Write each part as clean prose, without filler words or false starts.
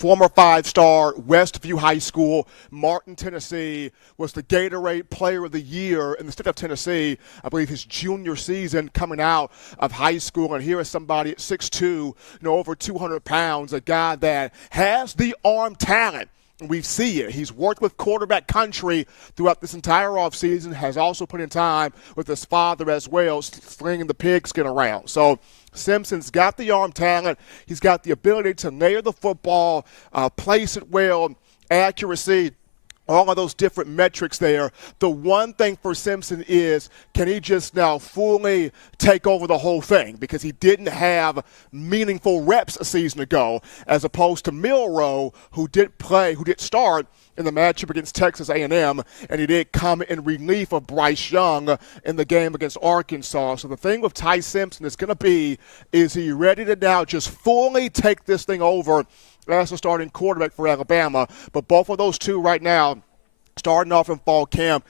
former five-star, Westview High School, Martin, Tennessee, was the Gatorade Player of the Year in the state of Tennessee, I believe his junior season coming out of high school. And here is somebody at 6'2", over 200 pounds, a guy that has the arm talent. We see it. He's worked with quarterback country throughout this entire offseason, has also put in time with his father as well, slinging the pigskin around. So Simpson's got the arm talent. He's got the ability to layer the football, place it well, accuracy, all of those different metrics there. The one thing for Simpson is, can he just now fully take over the whole thing? Because he didn't have meaningful reps a season ago, as opposed to Milroe, who did start in the matchup against Texas A&M, and he did come in relief of Bryce Young in the game against Arkansas. So the thing with Ty Simpson is going to be, is he ready to now just fully take this thing over as the starting quarterback for Alabama? But both of those two right now, starting off in fall camp,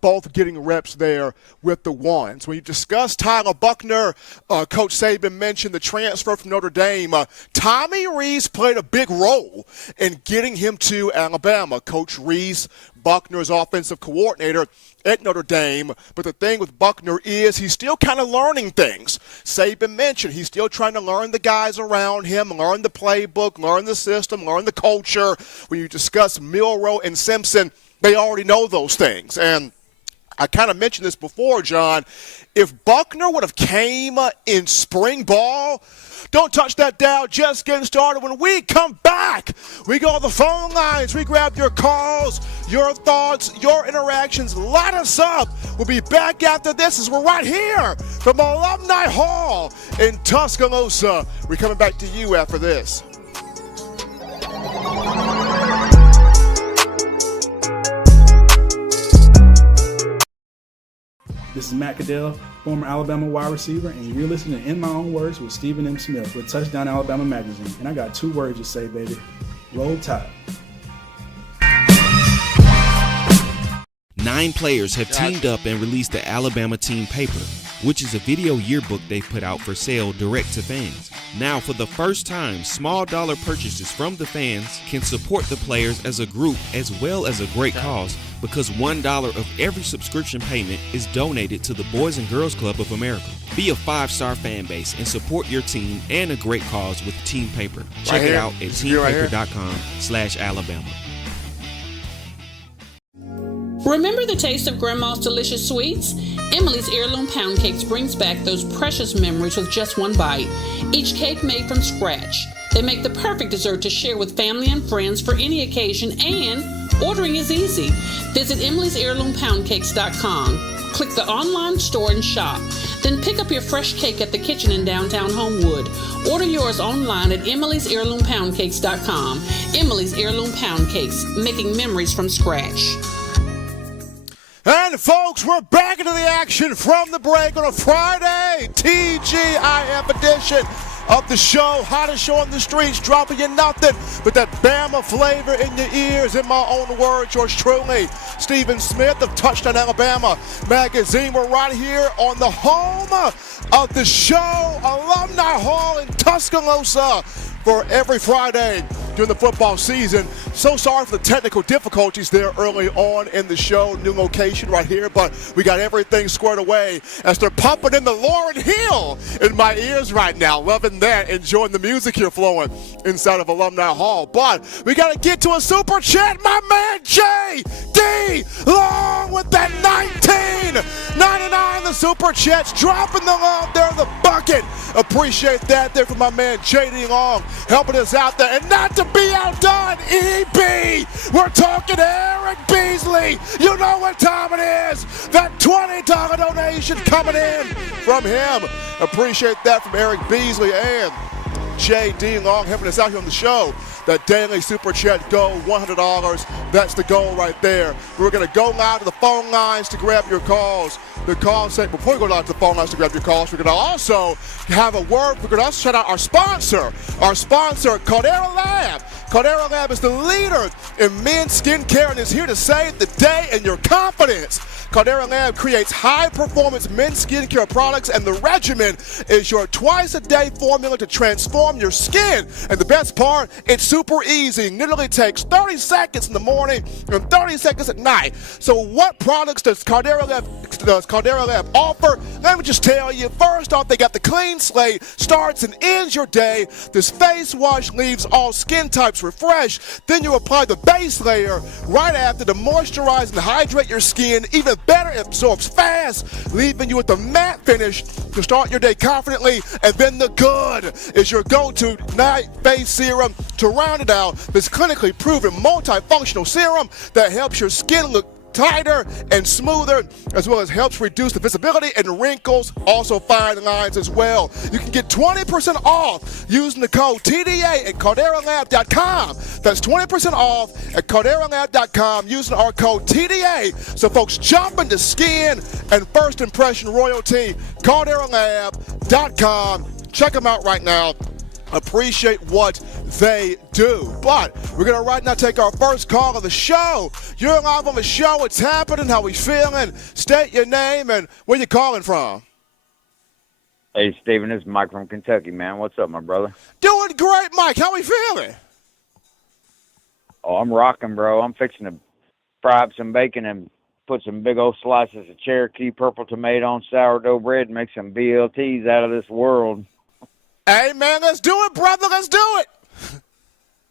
both getting reps there with the ones. When you discuss Tyler Buchner, Coach Saban mentioned the transfer from Notre Dame. Tommy Rees played a big role in getting him to Alabama. Coach Rees, Buchner's offensive coordinator at Notre Dame. But the thing with Buchner is he's still kind of learning things. Saban mentioned he's still trying to learn the guys around him, learn the playbook, learn the system, learn the culture. When you discuss Milroe and Simpson, they already know those things. And I kind of mentioned this before, John. If Buchner would have came in spring ball, don't touch that dial, just getting started. When we come back, we go on the phone lines. We grab your calls, your thoughts, your interactions. Light us up. We'll be back after this as we're right here from Alumni Hall in Tuscaloosa. We're coming back to you after this. This is Matt Caddell, former Alabama wide receiver, and you're listening to In My Own Words with Stephen M. Smith with Touchdown Alabama Magazine. And I got 2 words to say, baby. Roll Tide. 9 players have teamed up and released the Alabama Team Paper, which is a video yearbook they've put out for sale direct to fans. Now, for the first time, small dollar purchases from the fans can support the players as a group as well as a great cause, because $1 of every subscription payment is donated to the Boys and Girls Club of America. Be a 5-star fan base and support your team and a great cause with Team Paper. Check it out at teampaper.com/Alabama. Remember the taste of Grandma's delicious sweets? Emily's Heirloom Pound Cakes brings back those precious memories with just one bite. Each cake made from scratch. They make the perfect dessert to share with family and friends for any occasion, and ordering is easy. Visit emilysheirloompoundcakes.com. Click the online store and shop. Then pick up your fresh cake at the kitchen in downtown Homewood. Order yours online at emilysheirloompoundcakes.com. Emily's Heirloom Pound Cakes, making memories from scratch. And folks, we're back into the action from the break on a Friday TGIF edition of the show, hottest show on the streets, dropping you nothing but that Bama flavor in your ears. In my own words, yours truly, Stephen Smith of Touchdown Alabama Magazine. We're right here on the home of the show, Alumni Hall in Tuscaloosa, for every Friday during the football season. So sorry for the technical difficulties there early on in the show. New location right here, but we got everything squared away as they're pumping in the Lauryn Hill in my ears right now. Loving that, enjoying the music here flowing inside of Alumni Hall. But we got to get to a super chat. My man J.D. Long with that 19.99. The super chats dropping the love there in the bucket. Appreciate that there from my man J.D. Long helping us out there. And not to be outdone, E.B. We're talking Eric Beasley. You know what time it is. That $20 donation coming in from him. Appreciate that from Eric Beasley and J.D. Long helping us out here on the show. That daily super chat goal, $100. That's the goal right there. We're going to go live to the phone lines to grab your calls. the call segment. Before we go down to the phone lines to grab your calls, we're going to also have a word. We're going to also shout out our sponsor, Caldera Lab. Caldera Lab is the leader in men's skincare and is here to save the day and your confidence. Caldera Lab creates high-performance men's skincare products, and the regimen is your twice-a-day formula to transform your skin. And the best part, it's super easy. It literally takes 30 seconds in the morning and 30 seconds at night. So what products does Caldera Lab offer? Let me just tell you. First off, they got the clean slate, starts and ends your day. This face wash leaves all skin types refreshed. Then you apply the base layer right after to moisturize and hydrate your skin. Even better, it absorbs fast, leaving you with the matte finish to start your day confidently. And then the good is your go-to night face serum to round it out. This clinically proven multifunctional serum that helps your skin look tighter and smoother, as well as helps reduce the visibility and wrinkles, also fine lines as well. You can get 20% off using the code TDA at CalderaLab.com. That's 20% off at CalderaLab.com using our code TDA. So folks, jump into skin and first impression royalty, CalderaLab.com. Check them out right now. Appreciate what they do. But we're going to right now take our first call of the show. You're live on the show. What's happening? How we feeling? State your name and where you calling from. Hey, Steven, this is Mike from Kentucky, man. What's up, my brother? Doing great, Mike. How we feeling? Oh, I'm rocking, bro. I'm fixing to fry up some bacon and put some big old slices of Cherokee purple tomato on sourdough bread and make some BLTs out of this world. Hey, man, let's do it, brother. Let's do it.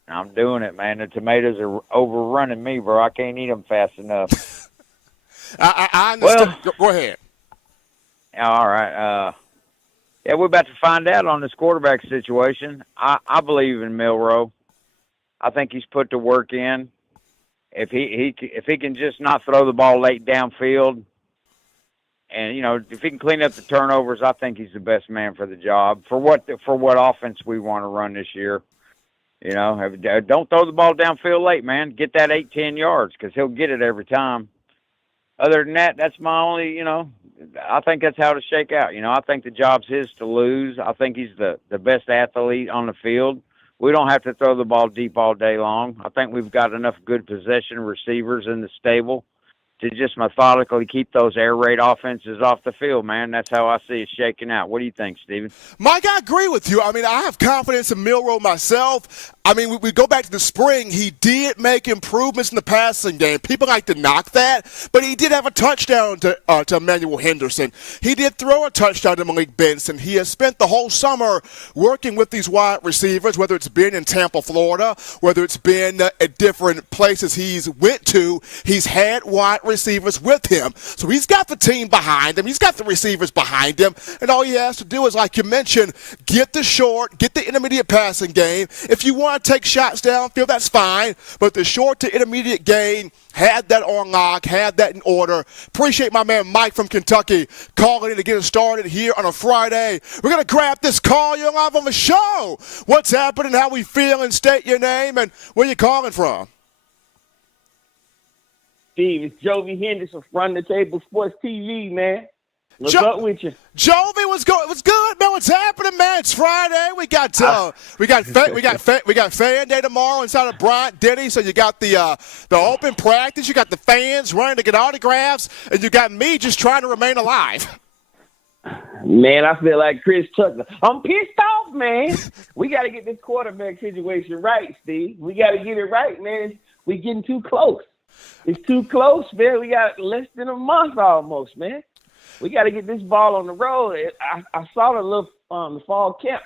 I'm doing it, man. The tomatoes are overrunning me, bro. I can't eat them fast enough. I understand. Well, go ahead. All right. Yeah, we're about to find out on this quarterback situation. I believe in Milroe. I think he's put the work in. If he can just not throw the ball late downfield, and if he can clean up the turnovers, I think he's the best man for the job. For what offense we want to run this year. Don't throw the ball downfield late, man. Get that 8-10 yards because he'll get it every time. Other than that, that's my only, I think that's how to shake out. I think the job's his to lose. I think he's the best athlete on the field. We don't have to throw the ball deep all day long. I think we've got enough good possession receivers in the stable to just methodically keep those air raid offenses off the field, man. That's how I see it shaking out. What do you think, Steven? Mike, I agree with you. I mean, I have confidence in Milroe myself. I mean, we go back to the spring. He did make improvements in the passing game. People like to knock that, but he did have a touchdown to Emmanuel Henderson. He did throw a touchdown to Malik Benson. He has spent the whole summer working with these wide receivers, whether it's been in Tampa, Florida, whether it's been at different places he's went to. He's had wide receivers with him. So he's got the team behind him. He's got the receivers behind him. And all he has to do is, like you mentioned, get the short, get the intermediate passing game. If you want to take shots downfield, that's fine. But the short to intermediate game, had that on lock, had that in order. Appreciate my man Mike from Kentucky calling in to get us started here on a Friday. We're going to grab this call. You're live on the show. What's happening? How we feeling? State your name and where you calling from. Steve, it's Jovi Henderson from the Table Sports TV, man. What's up with you? Jovi, what's good, man? What's happening, man? It's Friday. We got fan day tomorrow inside of Bryant Denny. So you got the open practice, you got the fans running to get autographs, and you got me just trying to remain alive. Man, I feel like Chris Tucker. I'm pissed off, man. We got to get this quarterback situation right, Steve. We got to get it right, man. We getting too close. It's too close, man. We got less than a month almost, man. We got to get this ball on the road. I saw the little the fall camp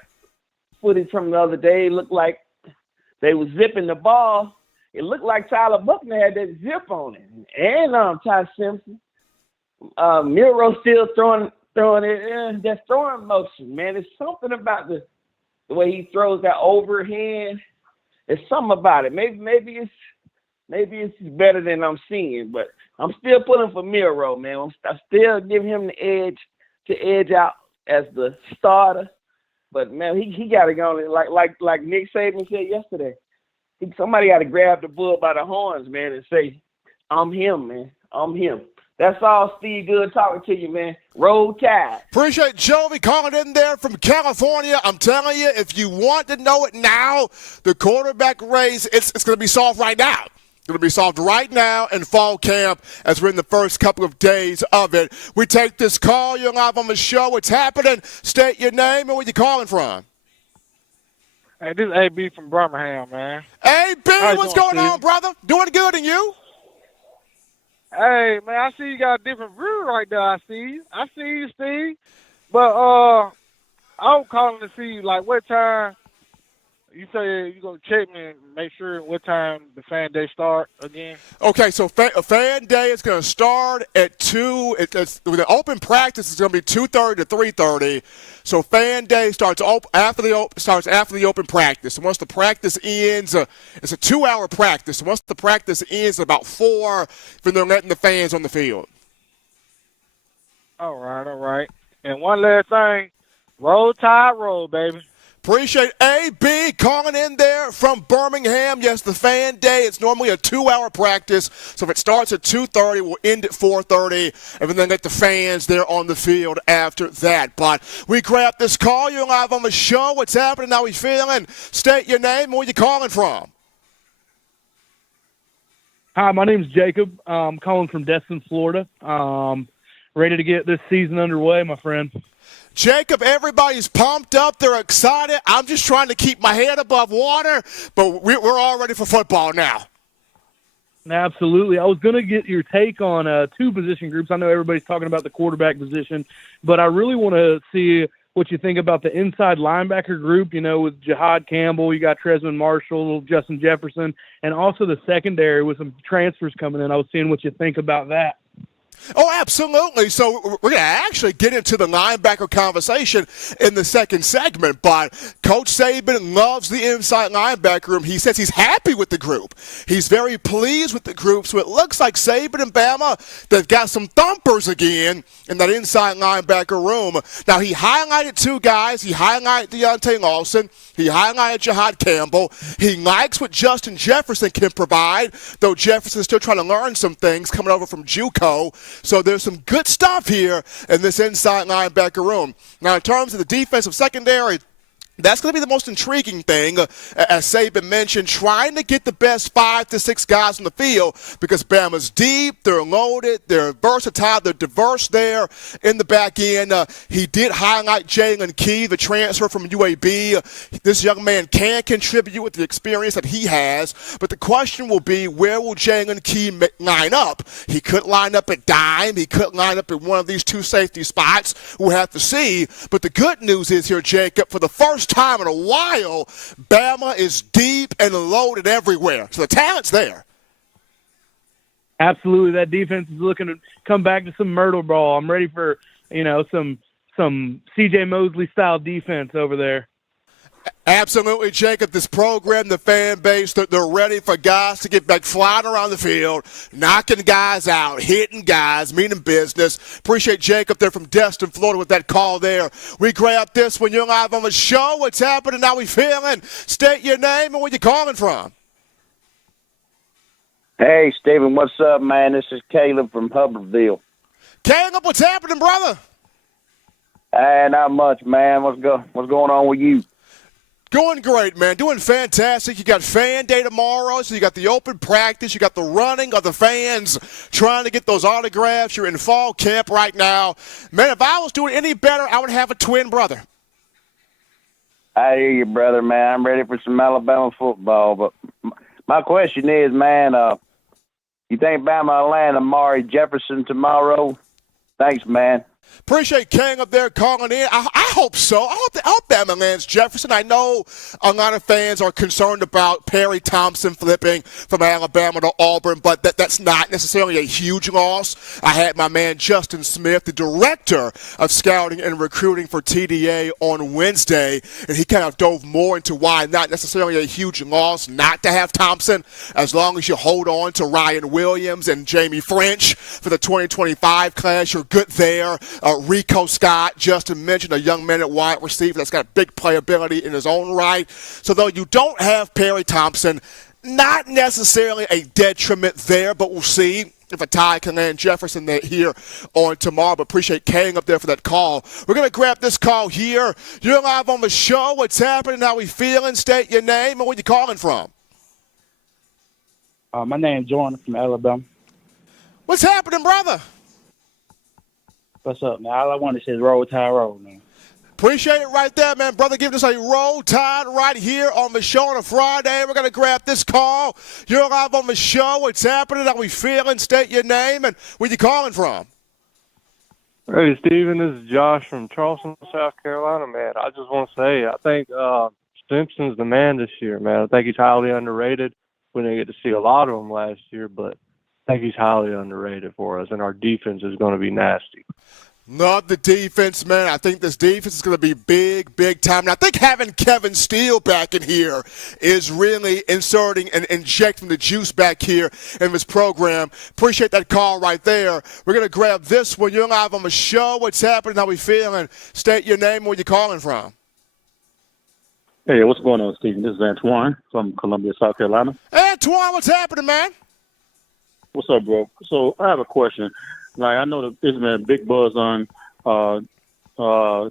footage from the other day. It looked like they was zipping the ball. It looked like Tyler Buckner had that zip on it. And Ty Simpson. Milroe still throwing it. That throwing motion, man. There's something about the way he throws that overhand. There's something about it. Maybe it's better than I'm seeing, but I'm still pulling for Milroe, man. I still give him the edge to edge out as the starter. But man, he got to go like Nick Saban said yesterday. Somebody got to grab the bull by the horns, man, and say, "I'm him, man. I'm him." That's all, Steve. Good talking to you, man. Roll Tide. Appreciate Jovi calling in there from California. I'm telling you, if you want to know it now, the quarterback race, it's going to be solved right now. It's going to be solved right now in fall camp as we're in the first couple of days of it. We take this call. You're live on the show. What's happening? State your name and where you calling from. Hey, this is AB from Birmingham, man. AB, what's going on, Steve? brother? Doing good, and you? Hey, man, I see you got a different view right there. I see you, Steve. But I was calling to see, like, what time you say you're going to check me and make sure what time the fan day start again. Okay, so fan day is going to start at 2. The open practice is going to be 2:30 to 3:30. So fan day starts after the open practice. And once the practice ends, it's a 2-hour practice. And once the practice ends at about 4, then they're letting the fans on the field. All right. And one last thing, roll Tide, roll, baby. Appreciate AB calling in there from Birmingham. Yes, the fan day, it's normally a 2-hour practice. So if it starts at 2:30, we'll end at 4:30, and then get the fans there on the field after that. But we grab this call. You're live on the show. What's happening? How we feeling? State your name and where you calling from. Hi, my name's Jacob. I'm calling from Destin, Florida. Ready to get this season underway, my friend. Jacob, everybody's pumped up. They're excited. I'm just trying to keep my head above water, but we're all ready for football now. Absolutely. I was going to get your take on 2 position groups. I know everybody's talking about the quarterback position, but I really want to see what you think about the inside linebacker group, with Jihad Campbell. You got Tresman Marshall, Justin Jefferson, and also the secondary with some transfers coming in. I was seeing what you think about that. Oh, absolutely. So we're going to actually get into the linebacker conversation in the second segment, but Coach Saban loves the inside linebacker room. He says he's happy with the group. He's very pleased with the group, so it looks like Saban and Bama, they've got some thumpers again in that inside linebacker room. Now, he highlighted 2 guys. He highlighted Deontay Lawson. He highlighted Jihad Campbell. He likes what Justin Jefferson can provide, though Jefferson's still trying to learn some things coming over from JUCO. So there's some good stuff here in this inside linebacker room. Now, in terms of the defensive secondary, that's going to be the most intriguing thing, as Saban mentioned, trying to get the best 5 to 6 guys on the field because Bama's deep, they're loaded, they're versatile, they're diverse there in the back end. He did highlight Jalen Key, the transfer from UAB. This young man can contribute with the experience that he has, but the question will be, where will Jalen Key line up? He could line up at dime. He could line up at one of these 2 safety spots. We'll have to see. But the good news is here, Jacob, for the first time in a while, Bama is deep and loaded everywhere. So the talent's there. Absolutely. That defense is looking to come back to some Myrtle ball. I'm ready for, some C.J. Mosley-style defense over there. Absolutely, Jacob. This program, the fan base, they're ready for guys to get back flying around the field, knocking guys out, hitting guys, meaning business. Appreciate Jacob there from Destin, Florida with that call there. We grab this when you're live on the show. What's happening? How we feeling? State your name and where you calling from. Hey, Stephen, what's up, man? This is Caleb from Hubbardville. Caleb, what's happening, brother? Not much, man. What's going on with you? Doing great, man. Doing fantastic. You got fan day tomorrow, so you got the open practice. You got the running of the fans trying to get those autographs. You're in fall camp right now. Man, if I was doing any better, I would have a twin brother. I hear you, brother, man. I'm ready for some Alabama football. But my question is, man, you think Bama will land Amari Jefferson tomorrow? Thanks, man. Appreciate King up there calling in. I hope so. I hope Bama lands Jefferson. I know a lot of fans are concerned about Perry Thompson flipping from Alabama to Auburn, but that's not necessarily a huge loss. I had my man Justin Smith, the director of scouting and recruiting for TDA, on Wednesday, and he kind of dove more into why not necessarily a huge loss not to have Thompson, as long as you hold on to Ryan Williams and Jamie French for the 2025 class. You're good there. Rico Scott, Justin mentioned, a young man at wide receiver that's got big playability in his own right. So though you don't have Perry Thompson, not necessarily a detriment there, but we'll see. if a tie can land Jefferson here on tomorrow. But appreciate Kang up there for that call. We're going to grab this call here. You're live on the show. What's happening? How we feeling? State your name and where you calling from. My name's Jordan from Alabama. What's happening, brother? What's up, man? All I want to say is roll, tide, roll, man. Appreciate it right there, man. Brother, giving us a roll tide right here on the show on a Friday. We're going to grab this call. You're live on the show. What's happening? How we feeling? State your name and where you calling from. Hey, Steven, this is Josh from Charleston, South Carolina, man. I just want to say I think Simpson's the man this year, man. I think he's highly underrated. We didn't get to see a lot of him last year, but I think he's highly underrated for us, and our defense is going to be nasty. Love the defense, man. I think this defense is going to be big, big time. And I think having Kevin Steele back in here is really inserting and injecting the juice back here in this program. Appreciate that call right there. We're going to grab this one. You're live on the show. What's happening? How we feeling? State your name and where you calling from. Hey, what's going on, Stephen? This is Antoine from Columbia, South Carolina. Antoine, what's happening, man? What's up, bro? So I have a question. Like, I know that there's been a big buzz on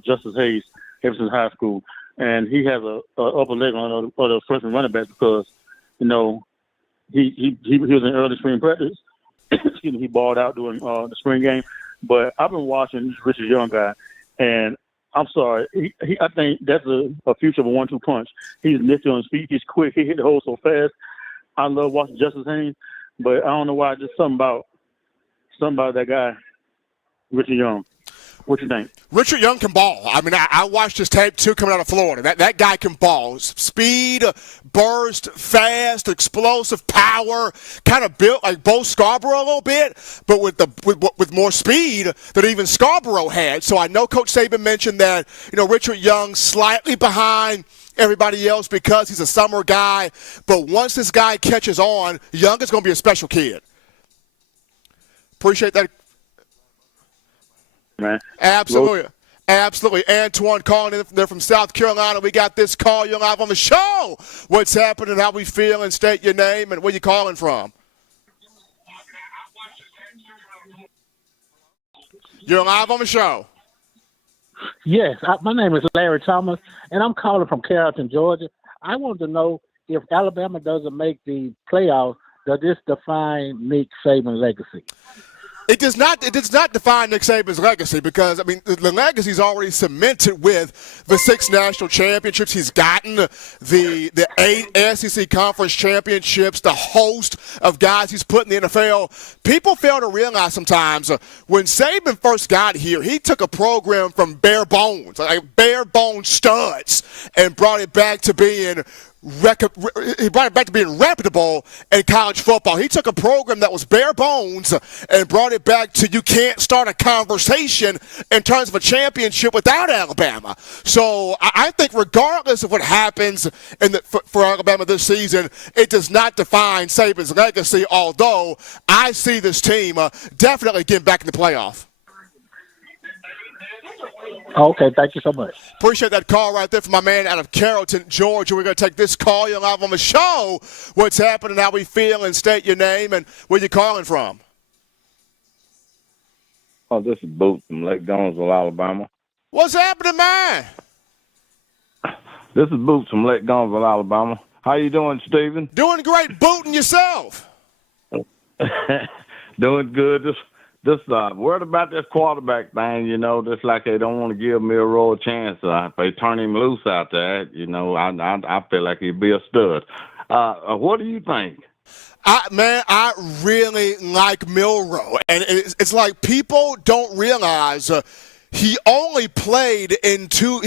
Justice Hayes ever since high school, and he has a upper leg on the freshman running back because, you know, he was in early spring practice. Excuse me, he balled out during the spring game. But I've been watching Richard Young guy, and I'm sorry, I think that's a future of a 1-2 punch. He's nifty on his feet. He's quick. He hit the hole so fast. I love watching Justice Hayes, but I don't know why. Just something about that guy, Richard Young. What you think? Richard Young can ball. I mean, I watched his tape, too, coming out of Florida. That guy can ball. Speed, burst, fast, explosive power, kind of built like Bo Scarborough a little bit, but with more speed than even Scarborough had. So I know Coach Saban mentioned that, you know, Richard Young slightly behind everybody else because he's a summer guy. But once this guy catches on, Young is going to be a special kid. Appreciate that. Man. Absolutely. Absolutely. Antoine calling in there from South Carolina. We got this call. You're live on the show. What's happening? How we feeling? State your name and where you calling from. You're live on the show. Yes, my name is Larry Thomas, and I'm calling from Carrollton, Georgia. I want to know if Alabama doesn't make the playoffs, does this define Nick Saban's legacy? It does not define Nick Saban's legacy because, I mean, the legacy is already cemented with the 6 national championships he's gotten, the 8 SEC conference championships, the host of guys he's put in the NFL. People fail to realize sometimes when Saban first got here, he took a program from bare bones, like bare bones studs, and brought it back to being reputable in college football. He took a program that was bare bones and brought it back to you can't start a conversation in terms of a championship without Alabama. So I think regardless of what happens for Alabama this season, it does not define Saban's legacy, although I see this team definitely getting back in the playoff. Okay, thank you so much. Appreciate that call right there from my man out of Carrollton, Georgia. We're going to take this call. You're live on the show. What's happening, how we feel, and state your name and where you calling from. Oh, this is Boot from Lake Gainesville, Alabama. What's happening, man? This is Boot from Lake Gainesville, Alabama. How you doing, Steven? Doing great, booting yourself. Doing good. Just worried about this quarterback thing, you know, just like they don't want to give Milroe a chance. If they turn him loose out there, you know, I feel like he'd be a stud. What do you think? I really like Milroe. And it's like people don't realize he only played in two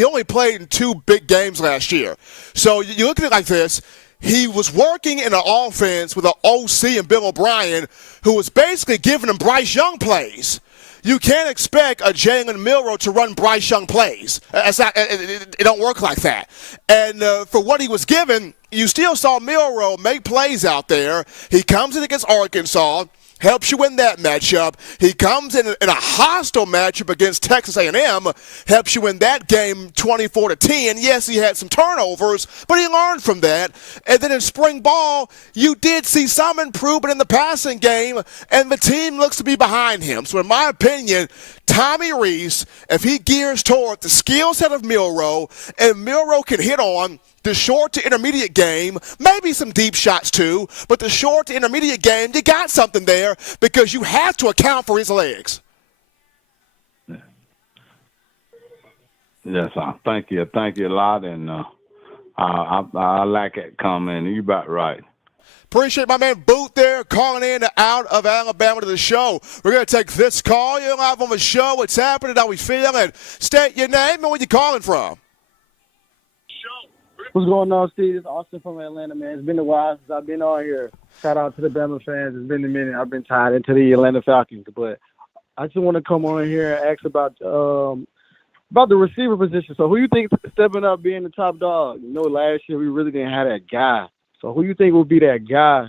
big games last year. So you look at it like this. He was working in an offense with an OC and Bill O'Brien who was basically giving him Bryce Young plays. You can't expect a Jalen Milroe to run Bryce Young plays. It don't work like that. And for what he was given, you still saw Milroe make plays out there. He comes in against Arkansas. helps you win that matchup. He comes in a hostile matchup against Texas A&M, helps you win that game 24-10. Yes, he had some turnovers, but he learned from that. And then in spring ball, you did see some improvement in the passing game, and the team looks to be behind him. So in my opinion, Tommy Rees, if he gears toward the skill set of Milroe, and Milroe can hit on the short to intermediate game, maybe some deep shots too, but the short to intermediate game, you got something there because you have to account for his legs. Yes, thank you a lot, and I like it comment. You about right. Appreciate my man Boot there calling in out of Alabama to the show. We're going to take this call. You're live on the show. What's happening? How we feeling? State your name and where you calling from. What's going on, Steve? It's Austin from Atlanta, man. It's been a while since I've been on here. Shout out to the Bama fans. It's been a minute. I've been tied into the Atlanta Falcons, but I just want to come on here and ask about the receiver position. So who you think is stepping up being the top dog? You know, last year we really didn't have that guy. So who you think will be that guy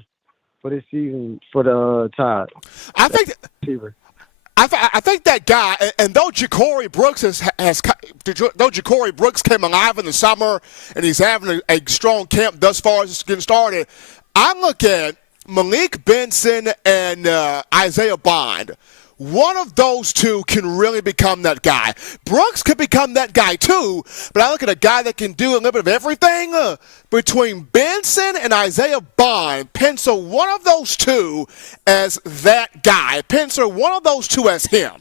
for this season for the Tide? I think receiver. I think that guy, and though Ja'Cory Brooks though Ja'Cory Brooks came alive in the summer and he's having a strong camp thus far as it's getting started, I look at Malik Benson and Isaiah Bond. One of those two can really become that guy. Brooks could become that guy too, but I look at a guy that can do a little bit of everything. Between Benson and Isaiah Bond, pencil one of those two as that guy. Pencil one of those two as him.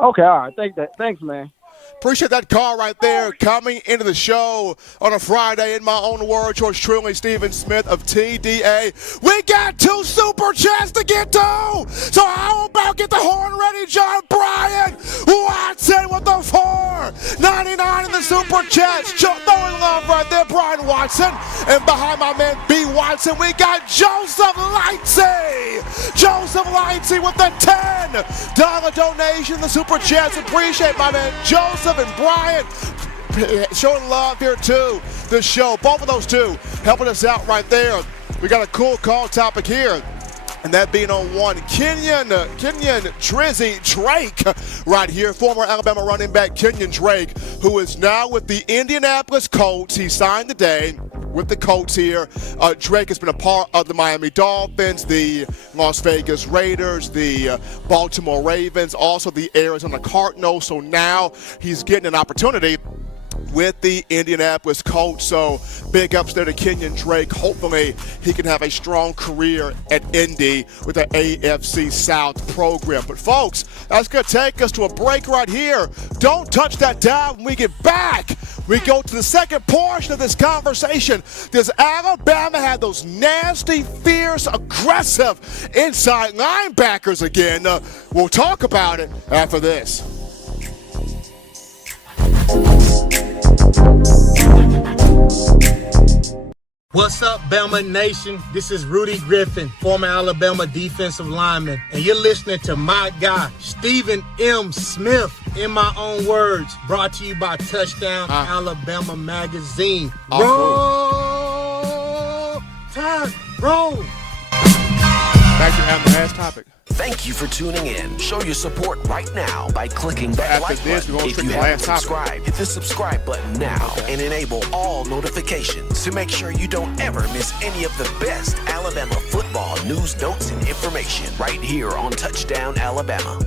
Okay, all right. Thanks, man. Appreciate that call right there coming into the show on a Friday. In my own words, yours truly, Stephen Smith of TDA. We got 2 super chats to get to. So how about get the horn ready, John Bryan Watson with the 4.99 in the super chats. Throwing love right there, Brian Watson. And behind my man B. Watson, we got Joseph Lightsey. Joseph Lightsey with the $10 donation in the super chats. Appreciate my man Joseph and Brian showing love here too. The show, both of those two helping us out right there. We got a cool call topic here, and that being on one, Kenyon Trizzy Drake right here, former Alabama running back Kenyon Drake, who is now with the Indianapolis Colts. He signed today with the Colts here. Drake has been a part of the Miami Dolphins, the Las Vegas Raiders, the Baltimore Ravens, also the Arizona Cardinals. So now he's getting an opportunity with the Indianapolis Colts. So big ups there to Kenyon Drake. Hopefully he can have a strong career at Indy with the AFC South program. But folks, that's going to take us to a break right here. Don't touch that dial. When we get back, we go to the second portion of this conversation. Does Alabama have those nasty, fierce, aggressive inside linebackers again? We'll talk about it after this. What's up, Bama Nation? This is Rudy Griffin, former Alabama defensive lineman, and you're listening to my guy, Stephen M. Smith, in my own words, brought to you by Touchdown Alabama Magazine. Roll Tide, roll. Back to the last topic. Thank you for tuning in. Show your support right now by clicking that like button. If you haven't subscribed, hit the subscribe button now and enable all notifications to make sure you don't ever miss any of the best Alabama football news, notes, and information right here on Touchdown Alabama.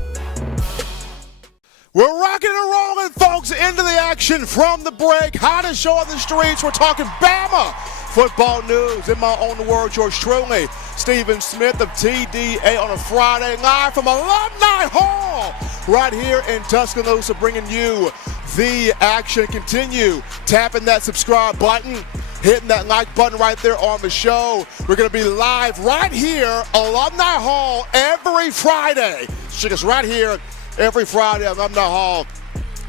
We're rocking and rolling, folks, into the action from the break. Hottest show on the streets. We're talking Bama football news. In my own words, yours truly, Stephen Smith of TDA on a Friday, live from Alumni Hall right here in Tuscaloosa, bringing you the action. Continue tapping that subscribe button, hitting that like button right there on the show. We're going to be live right here, Alumni Hall, every Friday. Check us right here every Friday at Alumni Hall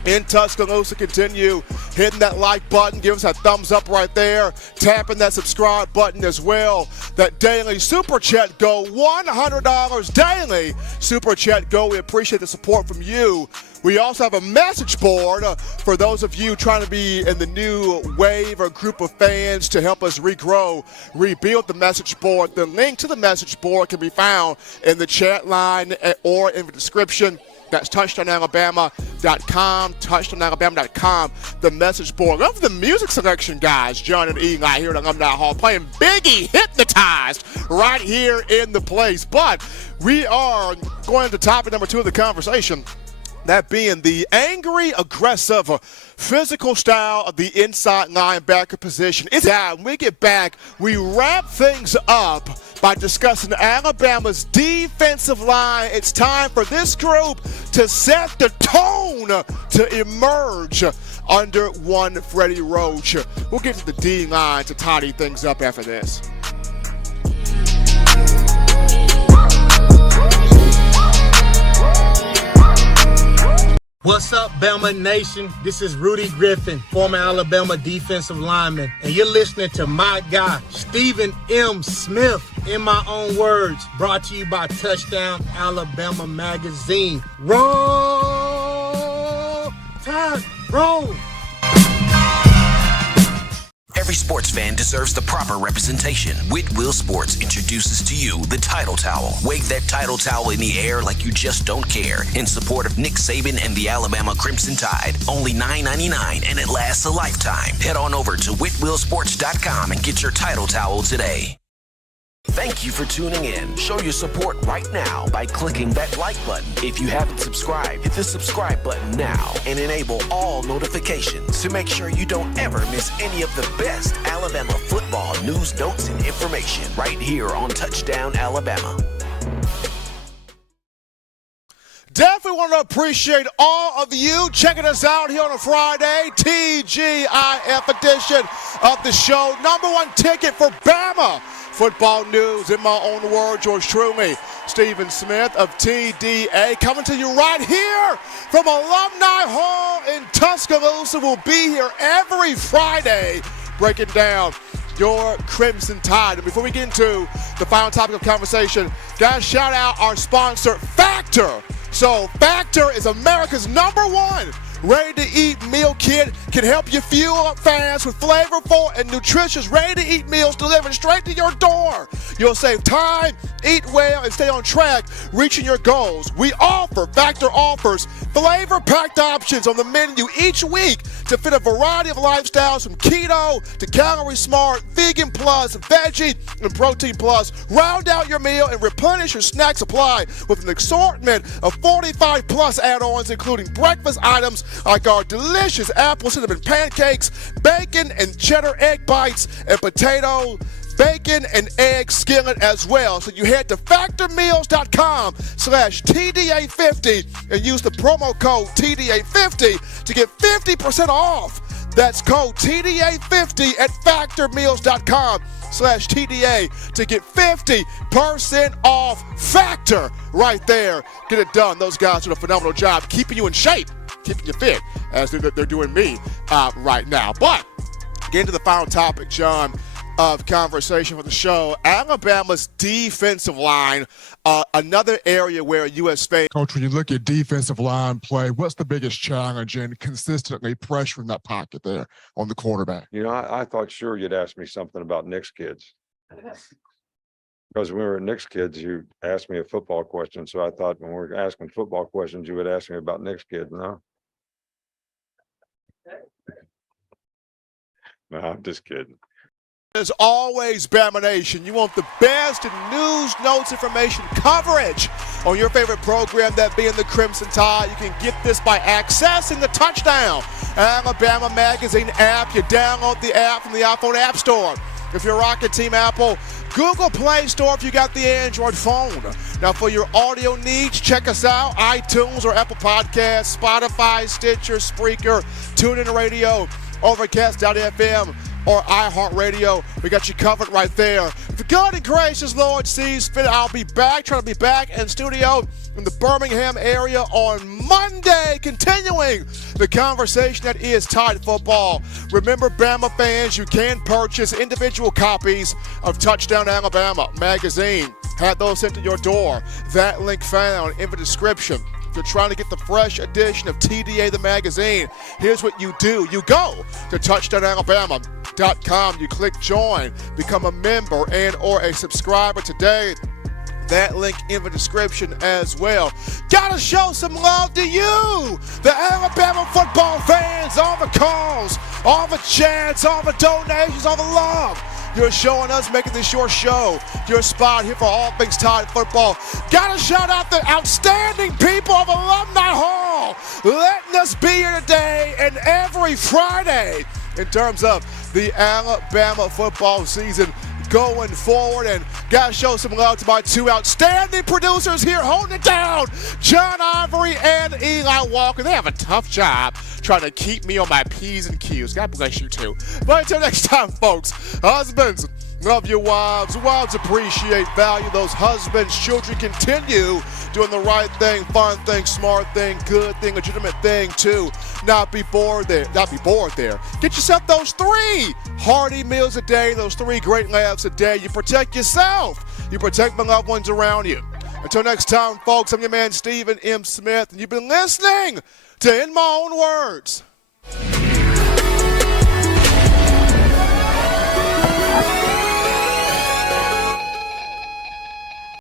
in Tuscaloosa. Continue hitting that like button. Give us a thumbs up right there. Tapping that subscribe button as well. That daily Super Chat Go, $100 daily Super Chat Go. We appreciate the support from you. We also have a message board for those of you trying to be in the new wave or group of fans to help us regrow, rebuild the message board. The link to the message board can be found in the chat line or in the description. That's touchdownalabama.com, touchdownalabama.com, the message board. Love the music selection, guys. John and Eli here at Alumni Hall playing Biggie Hypnotized right here in the place. But we are going to topic number 2 of the conversation. That being the angry, aggressive, physical style of the inside linebacker position. It's out. When we get back, we wrap things up by discussing Alabama's defensive line. It's time for this group to set the tone to emerge under one Freddie Roach. We'll get to the D-line to tidy things up after this. What's up, Bama Nation? This is Rudy Griffin, former Alabama defensive lineman, and you're listening to my guy, Stephen M. Smith, in my own words, brought to you by Touchdown Alabama Magazine. Roll Tide, roll! Every sports fan deserves the proper representation. Whitwell Sports introduces to you the Title Towel. Wave that Title Towel in the air like you just don't care. In support of Nick Saban and the Alabama Crimson Tide. Only $9.99 and it lasts a lifetime. Head on over to whitwellsports.com and get your Title Towel today. Thank you for tuning in. Show your support right now by clicking that like button. If you haven't subscribed, hit the subscribe button now and enable all notifications to make sure you don't ever miss any of the best Alabama football news, notes, and information right here on Touchdown Alabama. Definitely want to appreciate all of you checking us out here on a Friday, TGIF edition of the show. Number 1 ticket for Bama football news, in my own words, yours truly, Stephen Smith of TDA, coming to you right here from Alumni Hall in Tuscaloosa. We'll be here every Friday breaking down your Crimson Tide. And before we get into the final topic of conversation, guys, shout out our sponsor, Factor. So Factor is America's #1 ready-to-eat meal kit. Can help you fuel up fast with flavorful and nutritious ready-to-eat meals delivered straight to your door. You'll save time, eat well, and stay on track reaching your goals. Factor offers flavor-packed options on the menu each week to fit a variety of lifestyles from keto to calorie smart, vegan plus, veggie, and protein plus. Round out your meal and replenish your snack supply with an assortment of 45 plus add-ons, including breakfast items like our delicious apple cinnamon pancakes, bacon and cheddar egg bites, and potato, bacon, and egg skillet as well. So you head to factormeals.com/TDA50 and use the promo code TDA50 to get 50% off. That's code TDA50 at factormeals.com/TDA to get 50% off. Factor right there. Get it done. Those guys do a phenomenal job keeping you in shape, keeping you fit, as they're doing me right now. But getting to the final topic, John, of conversation for the show, Alabama's defensive line, another area where U.S. fans. Coach, when you look at defensive line play, what's the biggest challenge in consistently pressuring that pocket there on the quarterback? You know, I thought sure you'd ask me something about Nick's kids. Because when we were Nick's kids, you asked me a football question. So I thought when we were asking football questions, you would ask me about Nick's kids. No, I'm just kidding. As always, Bama Nation, you want the best in news, notes, information, coverage on your favorite program, that being the Crimson Tide. You can get this by accessing the Touchdown Alabama Magazine app. You download the app from the iPhone App Store. If you're rocking Team Apple, Google Play Store if you got the Android phone. Now, for your audio needs, check us out, iTunes or Apple Podcasts, Spotify, Stitcher, Spreaker, TuneIn Radio, Overcast.fm, or iHeartRadio. We got you covered right there. The good and gracious Lord sees fit, I'll be back, trying to be back in studio in the Birmingham area on Monday, continuing the conversation that is Tide football. Remember, Bama fans, you can purchase individual copies of Touchdown Alabama magazine. Have those sent to your door. That link found in the description. If you're trying to get the fresh edition of TDA the magazine, here's what you do. You go to touchdownalabama.com. You click join, become a member and or a subscriber today. That link in the description as well. Gotta show some love to you, the Alabama football fans. All the calls, all the chants, all the donations, all the love you're showing us, making this your show, your spot here for all things Tide football. Gotta shout out the outstanding people of Alumni Hall, letting us be here today and every Friday in terms of the Alabama football season going forward. And gotta show some love to my two outstanding producers here holding it down, John Ivory and Eli Walker. They have a tough job trying to keep me on my P's and Q's. God bless you too. But until next time, folks, husbands, love your wives. Wives appreciate, value those husbands. Children continue doing the right thing, fun thing, smart thing, good thing, legitimate thing too. Not be bored there. Get yourself those 3 hearty meals a day, those 3 great laughs a day. You protect yourself. You protect the loved ones around you. Until next time, folks, I'm your man Stephen M. Smith, and you've been listening to In My Own Words.